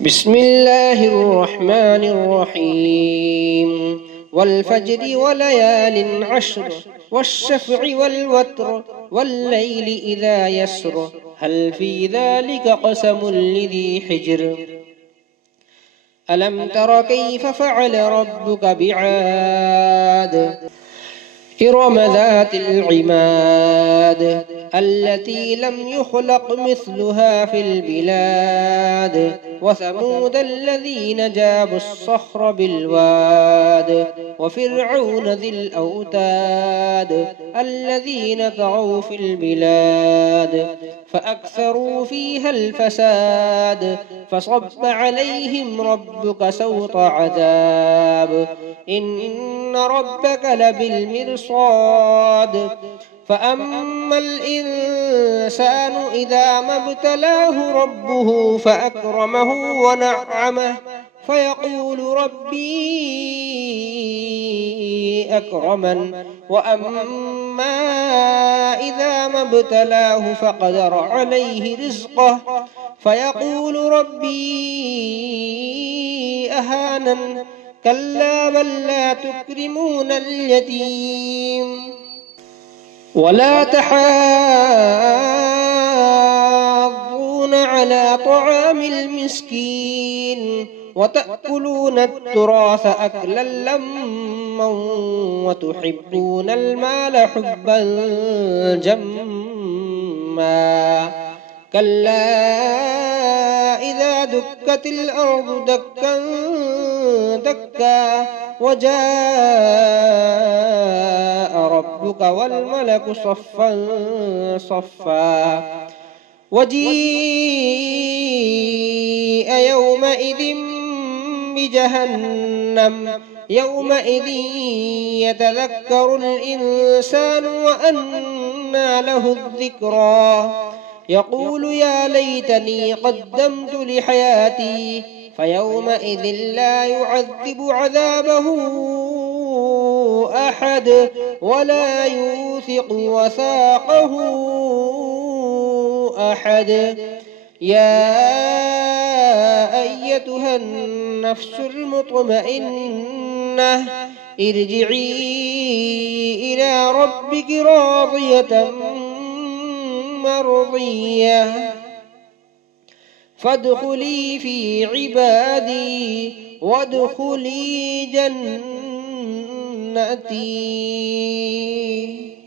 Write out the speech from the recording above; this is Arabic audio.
بسم الله الرحمن الرحيم والفجر وليال عشر والشفع والوتر والليل إذا يسر هل في ذلك قسم لذي حجر ألم تر كيف فعل ربك بعاد إرم ذات العماد التي لم يخلق مثلها في البلاد وثمود الذين جابوا الصخر بالواد وفرعون ذي الأوتاد الذين طغوا في البلاد فأكثروا فيها الفساد فصب عليهم ربك سوط عذاب إن ربك لبالمرصاد فأما الإنسان إذا ما ابتلاه ربه فأكرمه ونعمه فيقول ربي أكرمن وأما إذا ما ابتلاه فقدر عليه رزقه فيقول ربي أهانن كلا بل لا تكرمون اليتيم ولا تحاضون على طعام المسكين وتأكلون التراث أكلا لما وتحبون المال حبا جما كلا إذا دكت الأرض دكا دكا وجاء ربك والملك صفا صفا وجيء يومئذ بجهنم يومئذ يتذكر الإنسان وأنى له الذكرى يقول يا ليتني قدمت لحياتي فيومئذ لا يعذب عذابه أحد ولا يوثق وثاقه أحد يا أيتها النفس المطمئنة ارجعي إلى ربك راضية مرضية فادخلي في عبادي وادخلي جنتي.